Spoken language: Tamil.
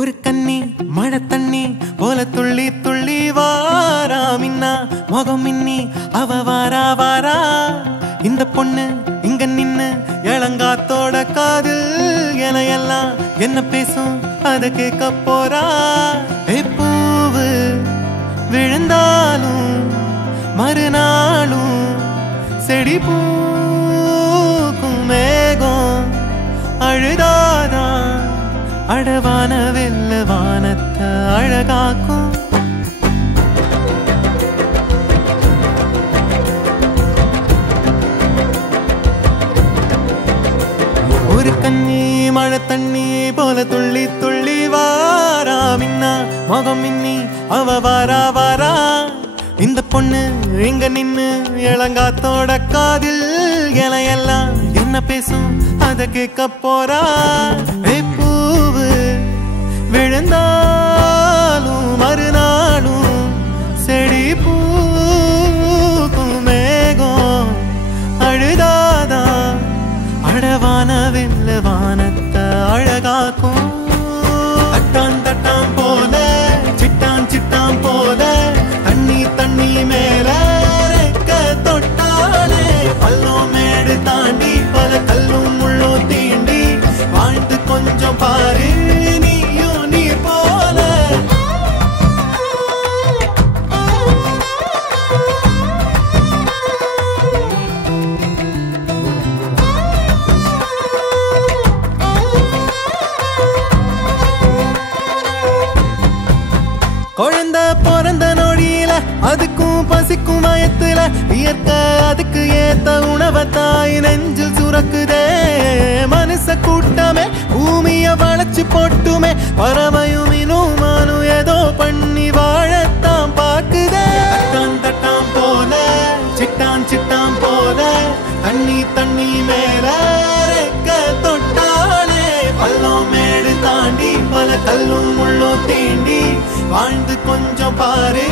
ஒரு கண்ணி மழை தண்ணி போல துள்ளி துள்ளி வாரா மின்னா முகம் மின்னி அவ வாரா வாரா இந்த பொண்ணு இங்க நின்னு இளங்காத்தோட காதில் என எல்லாம் என்ன பேசும் அத கேட்க போறா பூவு விழுந்தாலும் மறுநாளும் செடி பூக்கும் மேகம் அழுதாதான் அடவான வெல்ல வானத்தை அழகாக்கும் ஒரு கண்ணி மழை தண்ணி போல துள்ளி துள்ளி வாரா மின்னா முகம் மின்னி அவ வாரா வாரா இந்த பொண்ணு இங்க நின்னு இளங்காத்தோட காதில் எல்லாம் என்ன பேசும் அத கேட்க போறா பூவு விழுந்தாலும் மறுநாளும் செடி பூக்கும் மேகம் அழுதாதா அடவான வெல்ல வானத்தை அழகாக்கும் தட்டான் தட்டான் போல சிட்டான் சிட்டான் போல தண்ணி தண்ணி மேல ரெக்க தொட்டாலே பள்ளம் மேடு தாண்டி பல கல்லும் முள்ளும் தீண்டி வாழ்ந்து கொஞ்சம் பாரு நீயும் நீர் போல குழந்தை பிறந்த நொடியில அதுக்கும் பசிக்கும் மயத்துல இயற்கை அதுக்கு ஏத்த உணவை தாய் நெஞ்சில் சுரக்குதே மனுஷ கூட்டமே பூமிய வளைச்சு போட்டுமே பறவையும் இனுமானும் ஏதோ பண்ணி வாழத்தான் பாக்குதே தட்டான் தட்டான் போல சிட்டான் சிட்டான் போல தண்ணி தண்ணி மேல ரெக்க தொட்டாலே பள்ளம் மேடு தாண்டி பல கல்லும் முள்ளும் தீண்டி வாழ்ந்து கொஞ்சம் பாரு